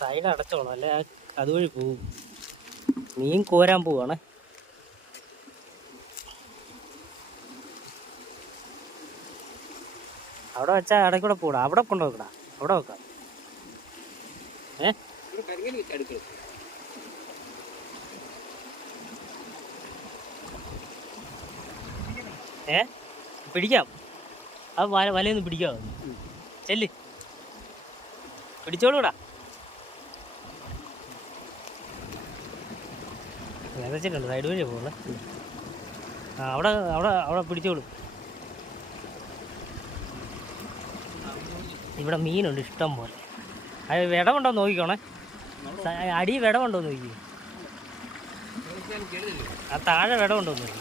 Side അടച്ചോളാം അല്ലെ? അതുവഴി പോവും. മീൻ കോരാൻ പോവാണ്. അവിടെ വെച്ചാ ഇടയ്ക്കൂടെ പോടാ. അവിടെ കൊണ്ടു കൊണ്ടുവെക്കടാ അവിടെ വെക്കാം. ഏ? പിടിക്കാം. അത് വല വലയൊന്നും പിടിക്കാമോ ചെല്ല്. പിടിച്ചോളൂടാ. വിതച്ചിട്ടുണ്ട് സൈഡ് വഴി പോകുന്നത്. ആ അവിടെ അവിടെ അവിടെ പിടിച്ചോളൂ. ഇവിടെ മീനുണ്ട് ഇഷ്ടം പോലെ. അത് വിടമുണ്ടോ നോക്കിക്കോണേ. അടി വിടമുണ്ടോ നോക്കി ആ താഴെ വിടമുണ്ടോ നോക്കി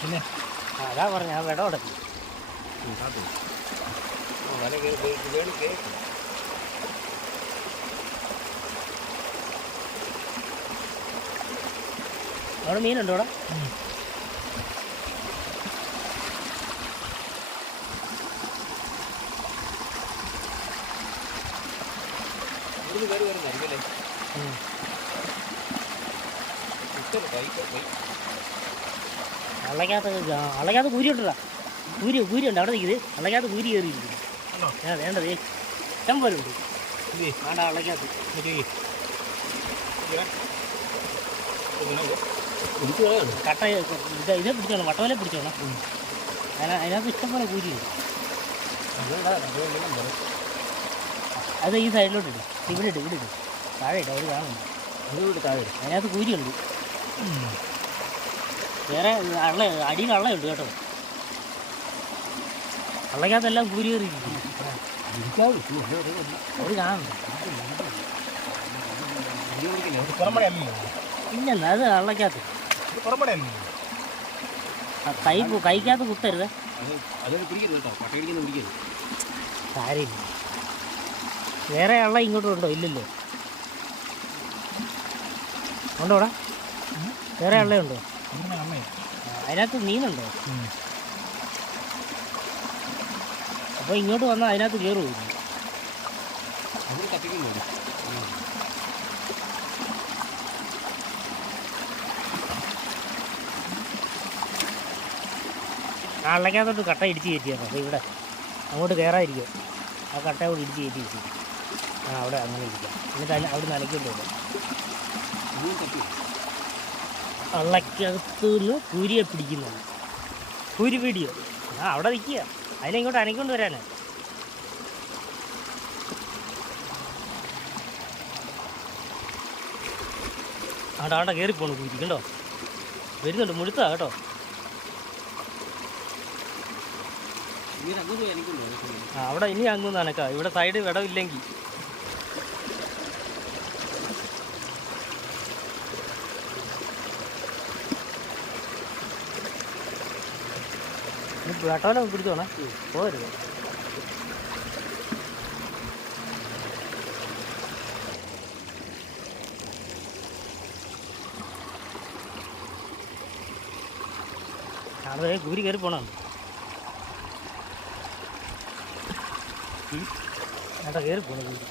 പിന്നെ അതാ പറഞ്ഞ ആ വിടം അവിടെ മീനുണ്ടോ അവിടെ? അളകാത്ത അള്ളക്കകത്ത് കൂരി ഉണ്ടടാ കൂരി കൂരി ഉണ്ട്. അവിടെ നിൽക്കുന്നത് അളകാത്ത കൂരി കയറിയിരിക്കുന്നു. ആ വേണ്ടതേ ഇഷ്ടം പോലെ ഉണ്ട്. വേണ്ട അളക്കാത്ത കട്ട ഇത് പിടിച്ചോണം വട്ടവലെ പിടിച്ചോണം അതിന അതിനകത്ത് ഇഷ്ടം പോലെ കൂരിയുണ്ട് അത് ഈ സൈഡിലോട്ട് ഇടും. ഇവിടെ ഇട്ട് ഇവിടെ ഇടും. താഴെ ഇട്ട് അവർ കാണുന്നു താഴെ ഇടും. അതിനകത്ത് കൂരിയുണ്ട്. വേറെ അള്ള അടിയിൽ അള്ളയുണ്ട് കേട്ടോ. അള്ളക്കകത്തെല്ലാം കൂരി കയറിയിരിക്കും ഇല്ലെന്ന് അത് അള്ളക്കകത്ത് കൈ കൈക്കകത്ത് കുത്തരുത്. കാര്യമില്ല. വേറെ അള്ള ഇങ്ങോട്ടും ഉണ്ടോ? ഇല്ലല്ലോ. ഉണ്ടോടാ വേറെ അള്ളയുണ്ടോ അതിനകത്ത് മീനുണ്ടോ? അപ്പോൾ ഇങ്ങോട്ട് വന്നാൽ അതിനകത്ത് കയറുമോ ആ അള്ളക്കകത്തോട്ട് കട്ട ഇടിച്ച് കയറ്റിയാണ് അപ്പോൾ ഇവിടെ അങ്ങോട്ട് കയറാതിരിക്കും ആ കട്ട കൂടി ഇടിച്ച് കയറ്റി വെച്ചു ആ അവിടെ അങ്ങനെ ഇരിക്കാം. എന്നിട്ട് അതിന് അവിടെ നനയ്ക്കൊണ്ട് വരും അള്ളക്കകത്ത് നിന്ന് കൂരിയെ പിടിക്കുന്നുണ്ട്. കൂരി പിടിയോ? ആ അവിടെ നിൽക്കുക. അതിനെ ഇങ്ങോട്ട് അനക്കൊണ്ട് വരാനാ. ആണ്ടാ ആണ്ടാ കയറിപ്പോണു കൂരി കണ്ടോ? വരുന്നുണ്ട്. മുഴുത്താ കേട്ടോ. ആ അവിടെ ഇനി അങ്ങ് നനക്കാം ഇവിടെ സൈഡ് വിടവില്ലെങ്കിൽ വെട്ടവല പിടിച്ചോണേ പോരുത് അവിടെ കൂരി കയറി പോണം. ഏട്ടാ കയറി പോണു ഗൂരി.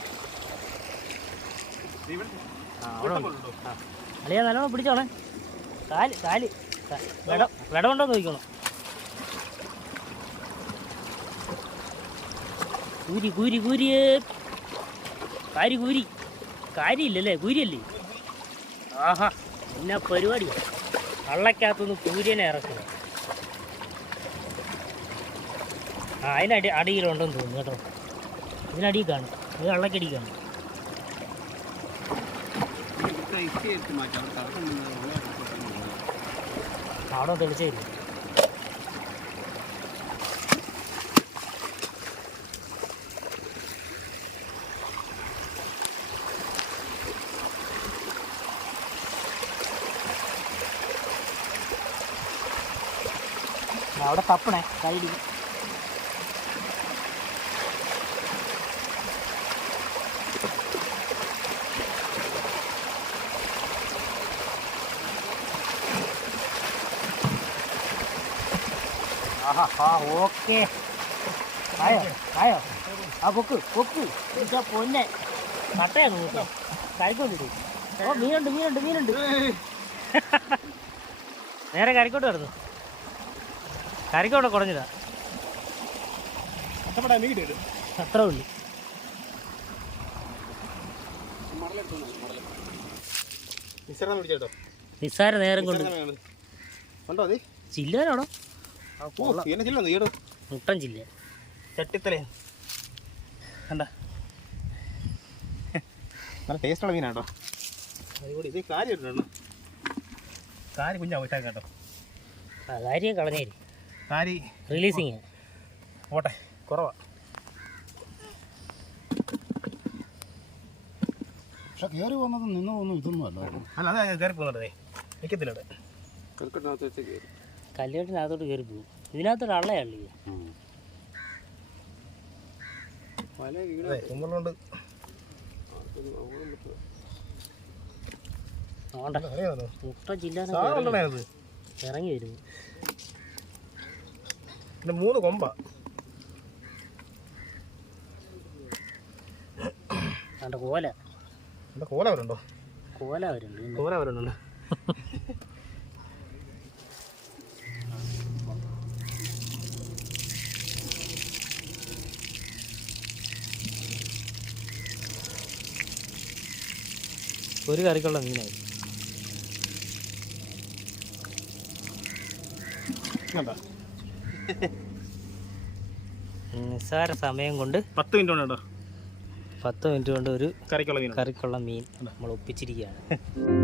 അളിയാ നല്ലോണം പിടിച്ചോണേ. കാൽ കാൽ. ക- വെടം ഉണ്ടോ നോക്കണം കൂരി കൂരി കൂരി കാരി കൂരി കാര്യമില്ലല്ലേ? കൂരിയല്ലേ ആഹാ എന്നാ പരിപാടി? കള്ളക്കകത്തുനിന്ന് കൂര്യനെ ഇറക്കുക. ആ അതിനടി അടിയിലുണ്ടെന്ന് തോന്നുന്നു കേട്ടോ. ഇതിനടിയിൽ കാണും. ഇത് കള്ളക്കടി കാണും. അവിടെ തെളിച്ചേ അവിടെ തപ്പണേ ആഹാ ആ ഓക്കെ. ആയോ ആയോ ആ പൊക്ക് പൊക്ക്. ഇതാ പൊന്നെ. നട്ടയാ നോക്കാം കൈക്കൊണ്ടിട്ട് ഓ മീനുണ്ട് മീനുണ്ട് മീനുണ്ട്. നേരെ കരിക്കോട്ട് കിടന്നു കുറഞ്ഞതാ. കഷ്ടപ്പെടാ നീ കിട്ടിയത് അത്ര ഉള്ളു. നിസ്സാരം നേരം കൊണ്ട്. ചില്ലാനാണോ? മുട്ടൻ ചില്ല. ചട്ടിത്തലേ കണ്ട? നല്ല ടേസ്റ്റുള്ള മീനാട്ടോ അതുകൂടി ഇത് കാര്യം കുഞ്ഞാ പോയിട്ടാ കേട്ടോ. കാര്യം കളഞ്ഞേരി. കാരി റിലീസിങ് ഓട്ടെ കുറവാ. പക്ഷെ കയറി വന്നത് നിന്ന് പോകുന്നു ഇതൊന്നും അല്ല. അല്ല അതെ കയറി പോകുന്നുണ്ടേ നിൽക്കത്തില്ല അവിടെ കല്യാണത്തിനകത്തോട്ട് കയറി പോകും. ഇതിനകത്തൊരു അള്ളയള്ളി അത് ഇറങ്ങി വരുന്നു പിന്നെ മൂന്ന് കൊമ്പ കോല. എന്താ കോല വരുന്നുണ്ടോ? കോല വരുന്നുണ്ട് കോല വരുന്നുണ്ട്. ഒരു കറിക്കുള്ള മീനായി. കണ്ടാ നിസ്സാര സമയം കൊണ്ട് പത്ത് മിനിറ്റ് കൊണ്ട് പത്ത് മിനിറ്റ് കൊണ്ട് ഒരു കറിക്കുള്ള മീൻ കറിക്കുള്ള മീൻ നമ്മൾ ഒപ്പിച്ചിരിക്കുകയാണ്.